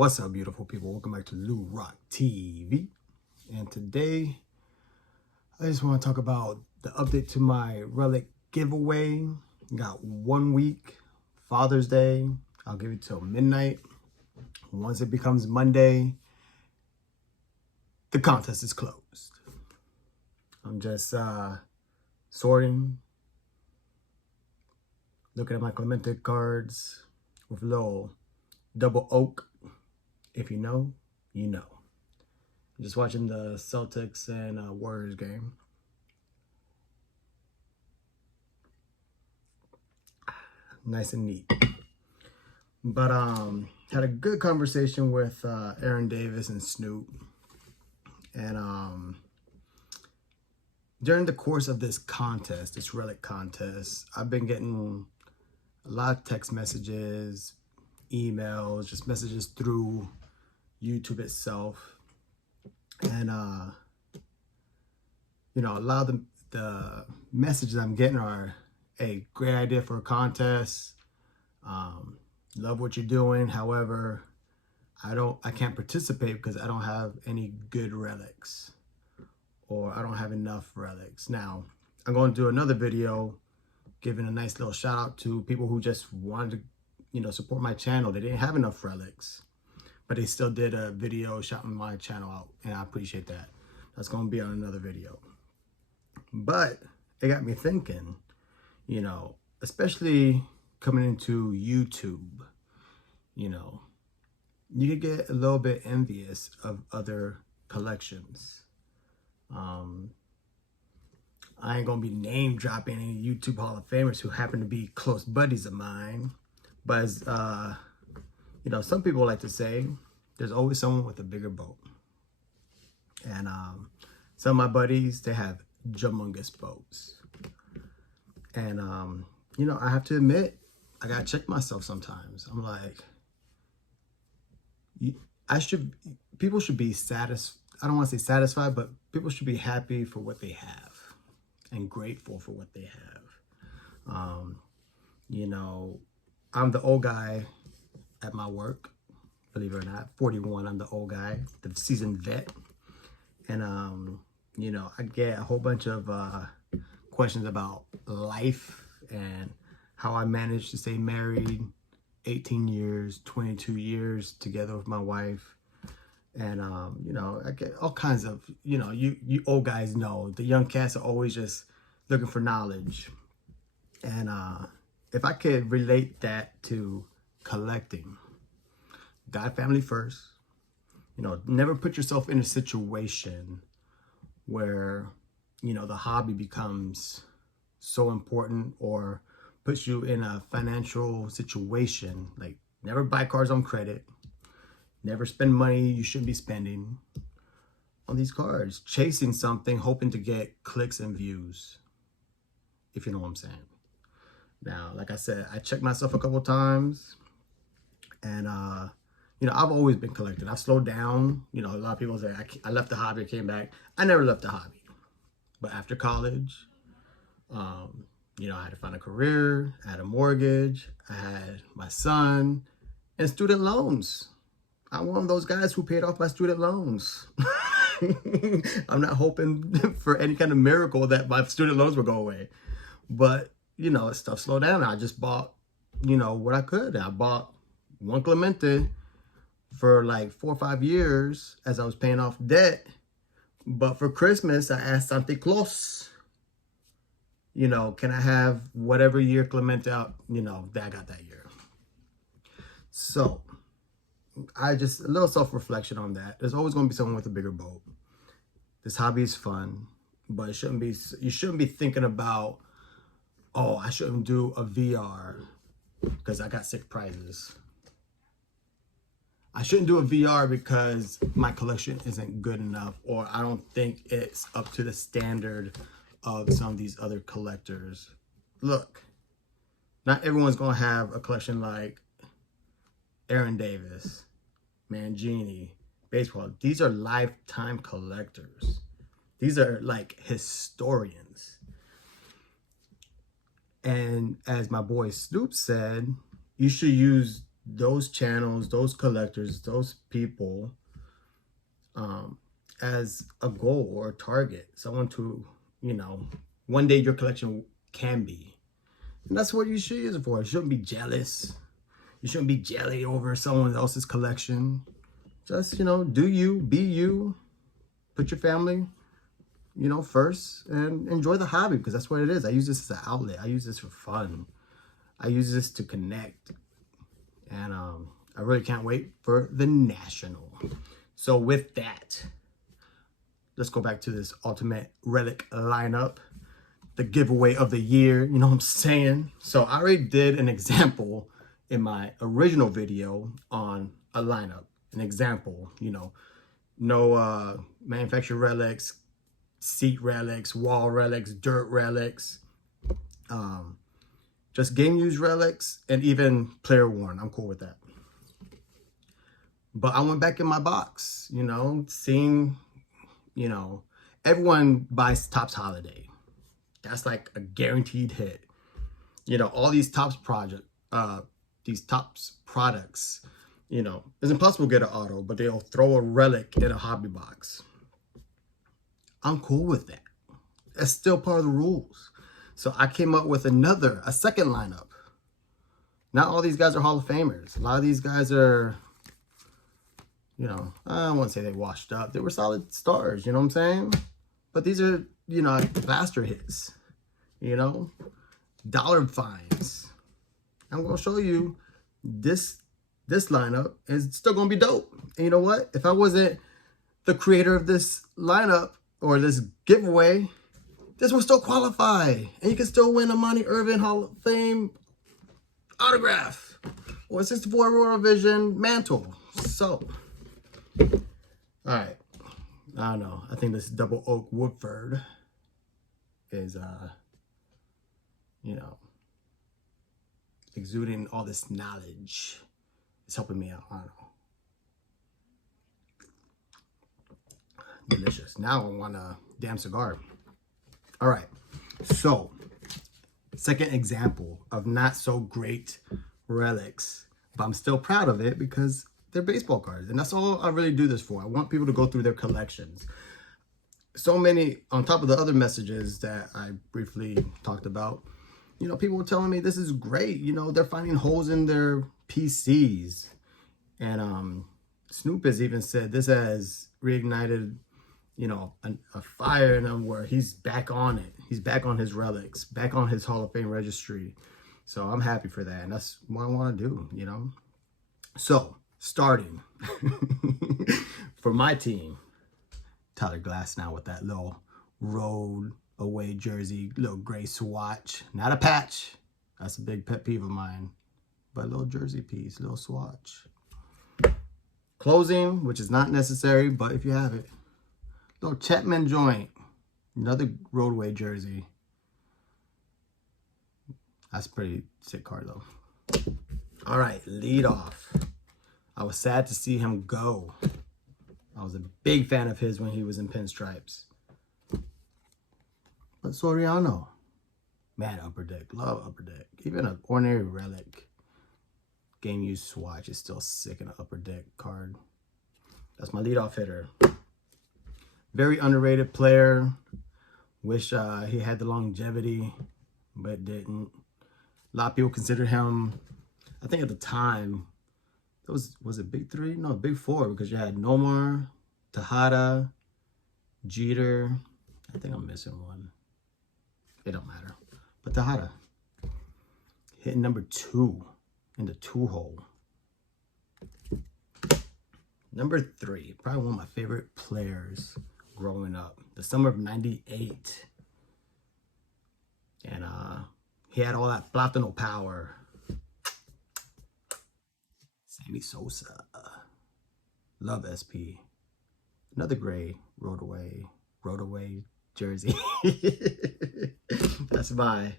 What's up, beautiful people? Welcome back to Lou Rock TV. And today, I just want to talk about the update to my relic giveaway. Got 1 week, Father's Day. I'll give it till midnight. Once it becomes Monday, the contest is closed. I'm just sorting, looking at my Clemente cards with a little double oak. If you know, you know. Just watching the Celtics and Warriors game. Nice and neat. But had a good conversation with Aaron Davis and Snoop. And during the course of this contest, this relic contest, I've been getting a lot of text messages, emails, just messages through YouTube itself. And you know, a lot of the messages I'm getting are, hey, great idea for a contest, love what you're doing, however I can't participate because I don't have any good relics, or I don't have enough relics. Now I'm going to do another video giving a nice little shout out to people who just wanted to, you know, support my channel. They didn't have enough relics, but they still did a video shouting my channel out, and I appreciate that. That's going to be on another video. But it got me thinking, you know, especially coming into YouTube, you know, you could get a little bit envious of other collections. I ain't gonna be name dropping any YouTube Hall of Famers who happen to be close buddies of mine, but as you know, some people like to say, there's always someone with a bigger boat. And some of my buddies, they have humongous boats. And you know, I have to admit, I gotta check myself sometimes. I'm like, people should be satisfied. I don't want to say satisfied, but people should be happy for what they have and grateful for what they have. You know, I'm the old guy at my work, believe it or not. 41, I'm the old guy, the seasoned vet. And you know, I get a whole bunch of questions about life and how I managed to stay married 18 years, 22 years together with my wife. And you know, I get all kinds of, you know, you old guys know, the young cats are always just looking for knowledge. And if I could relate that to collecting, God family first, you know, never put yourself in a situation where, you know, the hobby becomes so important or puts you in a financial situation. Like, never buy cars on credit, never spend money you shouldn't be spending on these cards, chasing something, hoping to get clicks and views, if you know what I'm saying. Now, like I said, I checked myself a couple of times, and you know, I've always been collecting. I've slowed down. You know, a lot of people say I left the hobby, I came back. I never left the hobby. But after college, you know, I had to find a career, I had a mortgage, I had my son, and student loans. I'm one of those guys who paid off my student loans. I'm not hoping for any kind of miracle that my student loans will go away. But, you know, stuff slowed down. I just bought, you know, what I could. I bought one Clemente for like 4 or 5 years as I was paying off debt. But for Christmas, I asked Santa Claus, you know, can I have whatever year Clemente out, you know, that I got that year. So I just, a little self-reflection on that. There's always going to be someone with a bigger boat. This hobby is fun, but you shouldn't be thinking about, oh, I shouldn't do a VR because I got sick prizes. I shouldn't do a VR because my collection isn't good enough, or I don't think it's up to the standard of some of these other collectors. Look, not everyone's going to have a collection like Aaron Davis, Mangini, baseball. These are lifetime collectors. These are like historians. And as my boy Snoop said, you should use those channels, those collectors, those people as a goal or a target, someone to, you know, one day your collection can be. And that's what you should use it for. You shouldn't be jealous. You shouldn't be jelly over someone else's collection. Just, you know, do you, be you, put your family, you know, first, and enjoy the hobby, because that's what it is. I use this as an outlet. I use this for fun. I use this to connect. And I really can't wait for the National. So with that, let's go back to this ultimate relic lineup, the giveaway of the year, you know what I'm saying? So I already did an example in my original video on a lineup, an example, you know, no manufactured relics, seat relics, wall relics, dirt relics, just game used relics, and even player worn. I'm cool with that. But I went back in my box, you know, seeing, you know, everyone buys Topps Holiday. That's like a guaranteed hit. You know, all these Topps products, you know, it's impossible to get an auto, but they'll throw a relic in a hobby box. I'm cool with that. That's still part of the rules. So I came up with a second lineup. Not all these guys are Hall of Famers. A lot of these guys are, you know, I don't want to say they washed up. They were solid stars, you know what I'm saying? But these are, you know, faster hits, you know, dollar fines. I'm going to show you this lineup is still going to be dope. And you know what? If I wasn't the creator of this lineup or this giveaway, this will still qualify. And you can still win a Monty Irvin Hall of Fame autograph or a 64 Royal Vision mantle. So, all right. I don't know. I think this double oak Woodford is, you know, exuding all this knowledge. It's helping me out. I don't know. Delicious. Now I want a damn cigar. All right. So, second example of not so great relics, but I'm still proud of it because they're baseball cards. And that's all I really do this for. I want people to go through their collections. So many, on top of the other messages that I briefly talked about, you know, people were telling me this is great. You know, they're finding holes in their PCs. And Snoop has even said this has reignited, you know, a fire in him where he's back on it. He's back on his relics, back on his Hall of Fame registry. So I'm happy for that. And that's what I want to do, you know. So, starting for my team, Tyler Glass now with that little road away jersey, little gray swatch, not a patch. That's a big pet peeve of mine, but a little jersey piece, little swatch. Closing, which is not necessary, but if you have it, little Chapman joint, another roadway jersey. That's a pretty sick card though. All right, lead off. I was sad to see him go. I was a big fan of his when he was in pinstripes. But Soriano, man, Upper Deck, love Upper Deck. Even an ordinary relic game used swatch is still sick in an Upper Deck card. That's my leadoff hitter. Very underrated player. Wish he had the longevity, but didn't. A lot of people consider him, I think at the time, was it Big Three? No, Big Four, because you had Nomar, Tejada, Jeter. I think I'm missing one. It don't matter. But Tejada hitting number 2 in the 2-hole. Number 3, probably one of my favorite players growing up. The summer of '98. And he had all that Platano power. Sammy Sosa. Love SP. Another gray road away jersey. That's my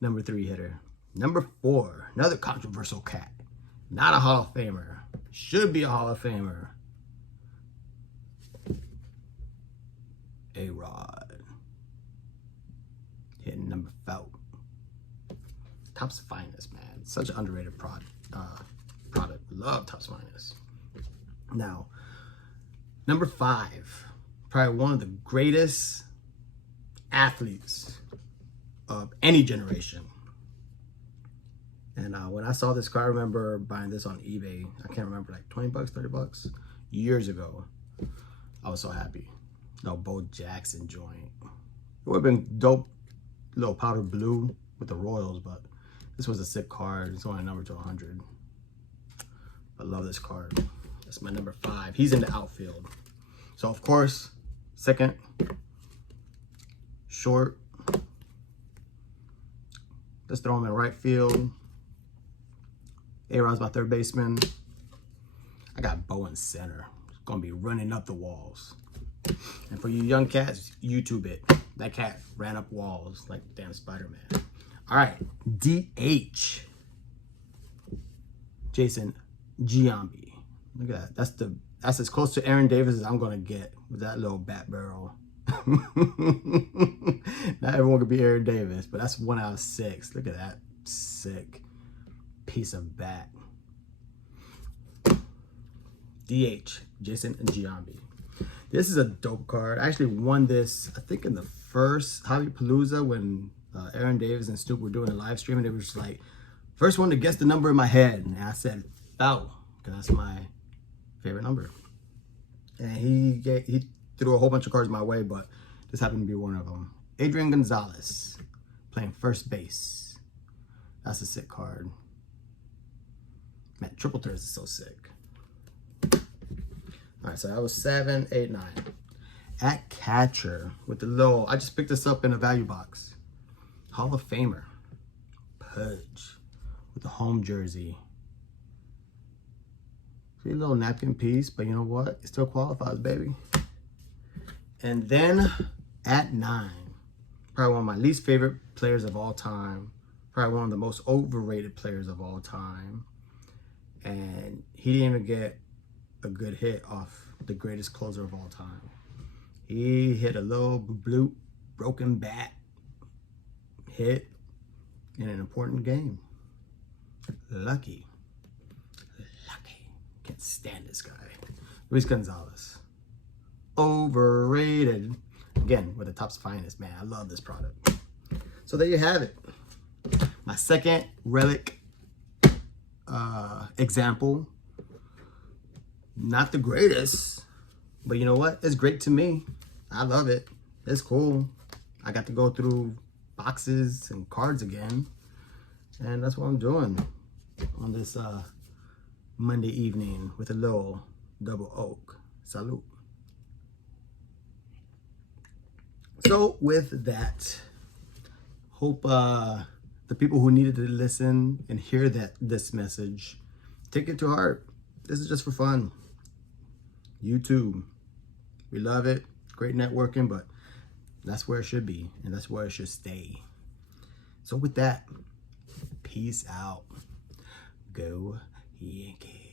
number 3 hitter. Number 4, another controversial cat. Not a Hall of Famer. Should be a Hall of Famer. A-Rod. Hitting number 4. Topps Finest, man. Such an underrated product. Love Topps Finest. Now, number 5, probably one of the greatest athletes of any generation. And when I saw this card, I remember buying this on eBay. I can't remember, like 20 bucks, 30 bucks years ago. I was so happy. No, Bo Jackson joint. It would have been dope, little powder blue with the Royals, but this was a sick card. It's only a number to 100. I love this card. That's my number 5. He's in the outfield. So, of course, second, short. Let's throw him in right field. A-Rod's my third baseman. I got Bo in center. It's going to be running up the walls. And for you young cats, YouTube it. That cat ran up walls like damn Spider-Man. All right, DH. Jason Giambi. Look at that. That's as close to Aaron Davis as I'm going to get with that little bat barrel. Not everyone could be Aaron Davis, but that's 1 out of 6. Look at that sick piece of bat. DH, Jason Giambi. This is a dope card. I actually won this, I think, in the first Hobbypalooza when Aaron Davis and Snoop were doing a live stream, and they were just like, first one to guess the number in my head. And I said, "Oh," because that's my favorite number. And he threw a whole bunch of cards my way, but this happened to be one of them. Adrian Gonzalez playing first base. That's a sick card. Man, triple threats is so sick. All right, so that was 7, 8, 9. At catcher with the little, I just picked this up in a value box. Hall of Famer, Pudge, with the home jersey. See a little napkin piece, but you know what? It still qualifies, baby. And then at 9, probably one of my least favorite players of all time. Probably one of the most overrated players of all time. And he didn't even get a good hit off the greatest closer of all time. He hit a little blue broken bat hit in an important game. Lucky. Can't stand this guy. Luis Gonzalez. Overrated. Again, with the Topps Finest, man. I love this product. So there you have it. My second relic example. Not the greatest, but you know what? It's great to me. I love it. It's cool. I got to go through boxes and cards again, and that's what I'm doing on this Monday evening with a little double oak. Salute. So with that, hope the people who needed to listen and hear this message take it to heart. This is just for fun. YouTube, we love it. Great networking, but that's where it should be, and that's where it should stay. So with that, peace out. Go Yankees.